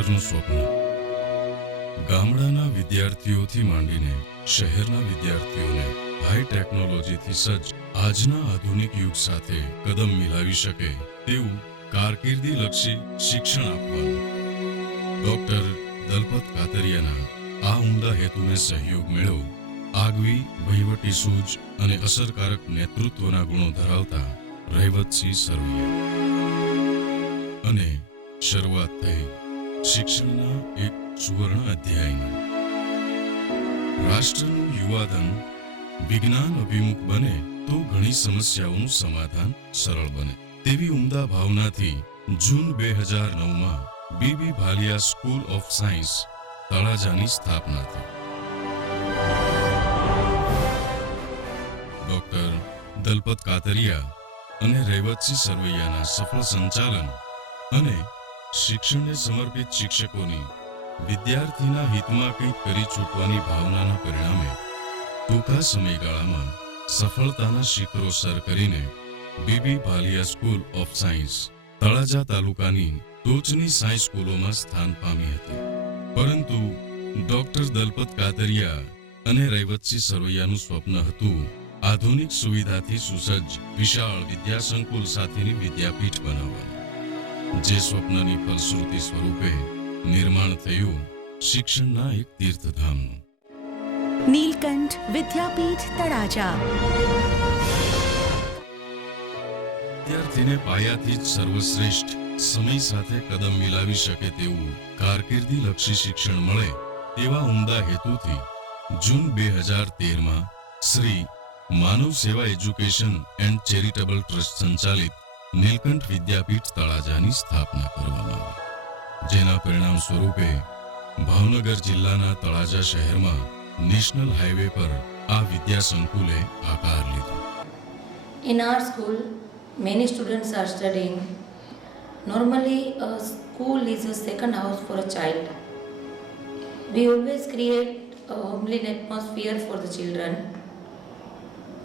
ડોક્ટરનું સ્વપ્ન. ગામડાના વિદ્યાર્થીઓથી માંડીને શહેરના વિદ્યાર્થીઓને હાઈ ટેકનોલોજીથી સજ્જ આજના આધુનિક યુગ સાથે કદમ મિલાવી શકે તેવું કારકિર્દીલક્ષી શિક્ષણ આપવાનું. ડોક્ટર દલપત કાતરિયાના આ ઉમદા હેતુને સહયોગ મેળવો આગવી વહીવટી સૂઝ અને અસરકારક નેતૃત્વના ગુણો ધરાવતા રૈવતસિંહ સરવૈયા. અને શરૂઆત થઈ શિક્ષણના એક સુવર્ણ અધ્યાયની. રાષ્ટ્રનું યુવાધન વિજ્ઞાન અભિમુખ બને તો ઘણી સમસ્યાઓનું સમાધાન સરળ બને તેવી ઉમદા ભાવનાથી જૂન 2009માં B B Bhaliya school of science તળાજાની સ્થાપના થઈ. ડોક્ટર દલપત કાતરિયા અને રૈવતસિંહ સરવૈયાના સફળ સંચાલન અને શિક્ષણને સમર્પિત શિક્ષકોની વિદ્યાર્થીના હિતમાં કંઈક કરી છૂટવાની ભાવનાના પરિણામે ટૂંકા સમયગાળામાં સફળતાના શિખરો સર કરીને BB Bhaliya school of science Talaja તાલુકાની ટોચની સાયન્સ સ્કૂલોમાં સ્થાન પામી હતી. પરંતુ ડોક્ટર દલપત કાતરિયા અને રૈવતસિંહ સરવૈયાનું સ્વપ્ન હતું આધુનિક સુવિધાથી સુસજ્જ વિશાળ વિદ્યાસંકુલ સાથેની વિદ્યાપીઠ બનાવવાનું. જે સ્વપ્નની ફલશ્રુતિ સ્વરૂપે નિર્માણ થયું શિક્ષણના એક તીર્થધામનું. નીલકંઠ વિદ્યાપીઠ તળાજા. વિદ્યાર્થીને પાયાથી જ સર્વશ્રેષ્ઠ સમય સાથે કદમ મિલાવી શકે તેવું કારકિર્દીલક્ષી શિક્ષણ મળે તેવા ઉમદા હેતુથી જૂન 2013માં શ્રી માનવ સેવા એજ્યુકેશન એન્ડ ચેરિટેબલ ટ્રસ્ટ સંચાલિત નીલકંઠ વિદ્યાપીઠ તળાજાની સ્થાપના કરવામાં આવી. જેના પરિણામ સ્વરૂપે ભાવનગર જિલ્લાના તળાજા શહેરમાં નેશનલ હાઈવે પર આ વિદ્યા સંકુલે આકાર લીધો. In our school, many students are studying. Normally, a school is a second house for a child. We always create a homely atmosphere for the children.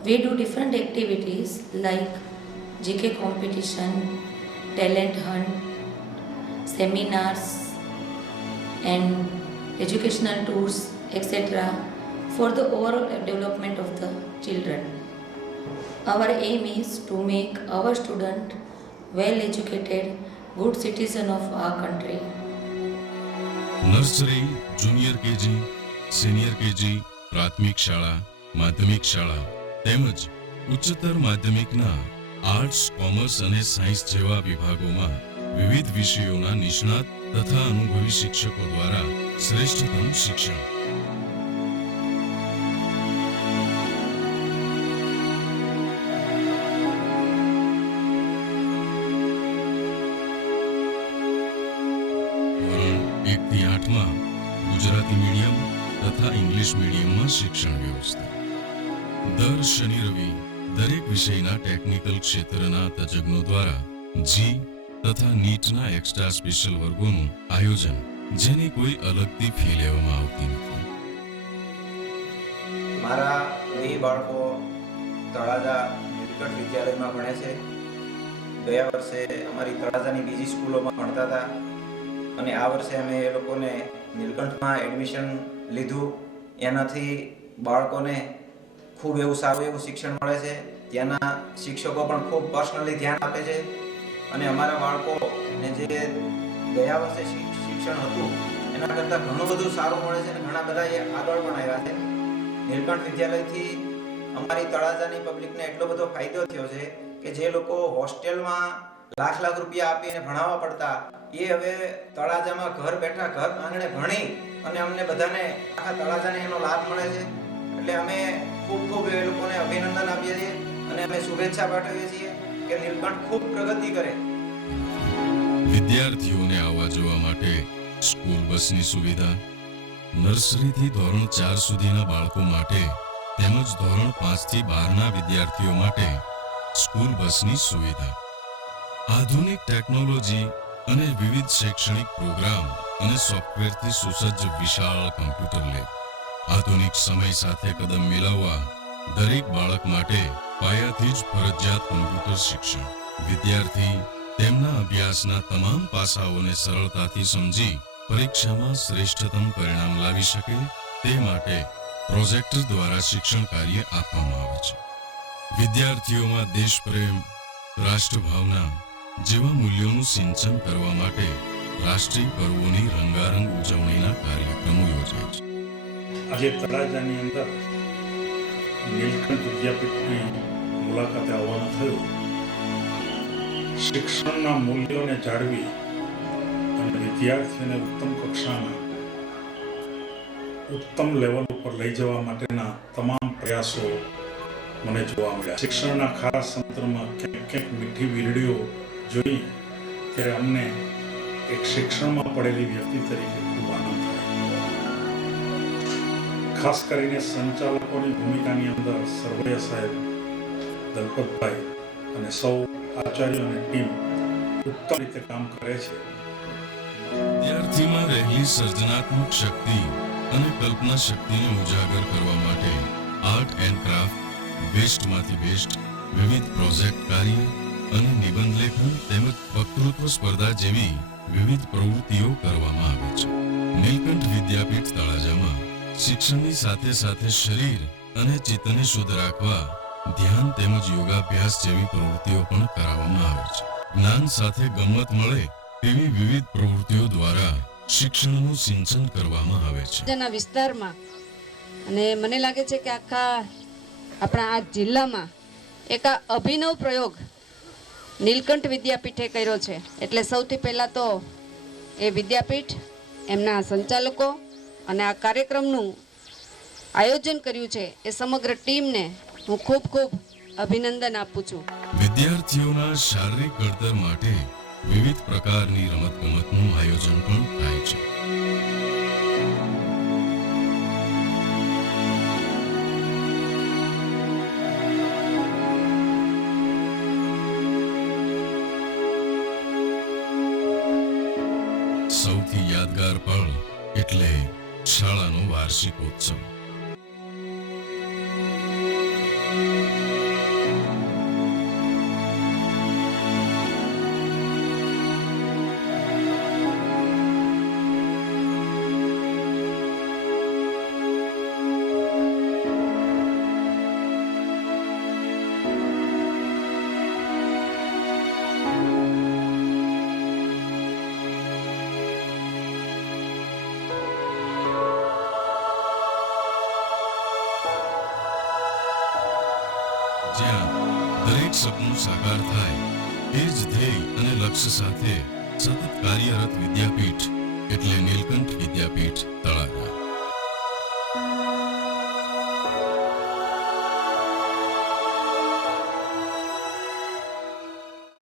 We do different activities like GK competition, talent hunt, seminars and educational tours, etc. for the overall development of the children. Our aim is to make our student well educated, good citizen of our country. Nursery, junior KG, senior KG, પ્રાથમિક શાળા, માધ્યમિક શાળા તેમજ ઉચ્ચતર માધ્યમિકના arts, commerce અને science જેવા વિભાગોમાં વિવિધ વિષયોના નિષ્ણાત તથા અનુભવી શિક્ષકો દ્વારા શ્રેષ્ઠતમ શિક્ષણ. ધોરણ 1 થી 8માં ગુજરાતી મીડિયમ તથા ઇંગ્લિશ મીડિયમમાં શિક્ષણ વ્યવસ્થા. દર શનિ રવિ દરેક વિષયના ટેકનિકલ ક્ષેત્રના તજજ્ઞો દ્વારા જી તથા નીટના એક્સ્ટ્રા સ્પેશિયલ વર્ગોનું આયોજન, જેની કોઈ અલગથી ફી લેવામાં આવતી નથી. મારા બે બાળકો તળાજા નીલકંઠ વિદ્યાલયમાં ભણે છે. ગયા વર્ષે અમારી તળાજાની બીજી સ્કૂલોમાં ભણતા હતા અને આ વર્ષે અમે એ લોકોને નીલકંઠમાં એડમિશન લીધું. એનાથી બાળકોને ખૂબ એવું સારું એવું શિક્ષણ મળે છે. ત્યાંના શિક્ષકો પણ ખૂબ પર્સનલી ધ્યાન આપે છે અને અમારા બાળકોને જે ગયા વર્ષે શિક્ષણ હતું એના કરતાં ઘણું બધું સારું મળે છે અને ઘણા બધા એ આગળ પણ આવ્યા છે. નીલકંઠ વિદ્યાલયથી અમારી તળાજાની પબ્લિકને એટલો બધો ફાયદો થયો છે કે જે લોકો હોસ્ટેલમાં લાખ રૂપિયા આપીને ભણાવવા પડતા એ હવે તળાજામાં ઘર બેઠા ઘર આંગણે ભણી અને અમને બધાને આખા તળાજાને એનો લાભ મળે છે. એટલે અમે ખૂબ એ લોકોને અભિનંદન આપીએ છીએ અને અમે શુભેચ્છા પાઠવીએ છીએ કે નીલકંઠ ખૂબ પ્રગતિ કરે. વિદ્યાર્થીઓને આવવા જવા માટે સ્કૂલ બસની સુવિધા, નર્સરીથી ધોરણ 4 સુધીના બાળકો માટે તેમજ ધોરણ 5 થી 12ના વિદ્યાર્થીઓ માટે સ્કૂલ બસની સુવિધા, આધુનિક ટેકનોલોજી અને વિવિધ શૈક્ષણિક પ્રોગ્રામ અને સોફ્ટવેરથી સુસજ્જ વિશાળ કમ્પ્યુટર લેબ. આધુનિક સમય સાથે કદમ મિલાવવા દરેક બાળક માટે પાયાથી જ ફરજિયાત કમ્પ્યુટર શિક્ષણ. વિદ્યાર્થી તેમના અભ્યાસના તમામ પાસાઓને સરળતાથી સમજી પરીક્ષામાં શ્રેષ્ઠતમ પરિણામ લાવી શકે તે માટે પ્રોજેક્ટર દ્વારા શિક્ષણ કાર્ય આપવામાં આવે છે. વિદ્યાર્થીઓમાં દેશપ્રેમ, રાષ્ટ્રભાવના જેવા મૂલ્યોનું સિંચન કરવા માટે રાષ્ટ્રીય પર્વોની રંગારંગ ઉજવણીના કાર્યક્રમો યોજાય છે. આજે તળાજાની અંદર નીલકંઠ વિદ્યાપીઠની મુલાકાતે આવવાનું થયું. શિક્ષણના મૂલ્યોને જાળવી અને વિદ્યાર્થીઓને ઉત્તમ કક્ષાના ઉત્તમ લેવલ ઉપર લઈ જવા માટેના તમામ પ્રયાસો મને જોવા મળ્યા. શિક્ષણના ખારા સંતરમાં ક્યાંક ક્યાંક મીઠી વીરડીઓ જોઈ ત્યારે અમને એક શિક્ષણમાં પડેલી વ્યક્તિ તરીકે ખૂબ આનંદ થયો. ખાસ કરીને સંચાલકોની ભૂમિકાની અંદર સરવૈયા સાહેબ, દલપતભાઈ અને સૌ આચાર્યો અને ટીમ ઉત્તમ રીતે કામ કરે છે. વિદ્યાર્થીમાં રહેલી સર્જનાત્મક શક્તિ અને કલ્પના શક્તિને ઉજાગર કરવા માટે આર્ટ એન્ડ ક્રાફ્ટ, વેસ્ટમાંથી બેસ્ટ, વિવિધ પ્રોજેક્ટ કાર્ય અને નિબંધ લેખન તેમજ વક્તૃત્વ સ્પર્ધા જેવી વિવિધ પ્રવૃત્તિઓ કરવામાં આવે છે. નીલકંઠ વિદ્યાપીઠ તળાજામાં શિક્ષણની સાથે સાથે શરીર અને ચિત્તને શુદ્ધ રાખવા ધ્યાન તેમજ યોગાભ્યાસ જેવી પ્રવૃત્તિઓ પણ કરાવવામાં આવે છે. જ્ઞાન સાથે ગમ્મત મળે તેવી વિવિધ પ્રવૃત્તિઓ દ્વારા શિક્ષણનું સિંચન કરવામાં આવે છે. તેના વિસ્તારમાં અને મને લાગે છે કે આખા આપણા આ જિલ્લામાં એક આ અભિનવ પ્રયોગ નીલકંઠ વિદ્યાપીઠે કર્યો છે. એટલે સૌથી પહેલાં તો એ વિદ્યાપીઠ, એમના સંચાલકો અને આ કાર્યક્રમનું આયોજન કર્યું છે એ સમગ્ર ટીમને હું ખૂબ ખૂબ અભિનંદન આપું છું. વિદ્યાર્થીઓના શારીરિક ઘડતર માટે વિવિધ પ્રકારની રમતગમતનું આયોજન પણ થાય છે. સૌથી યાદગાર પળ એટલે શાળાનો વાર્ષિકોત્સવ. જ્યાં દરેક સપનું સાકાર થાય એ જ ધ્યેય અને લક્ષ્ય સાથે સતત કાર્યરત વિદ્યાપીઠ એટલે નીલકંઠ વિદ્યાપીઠ તળાજા.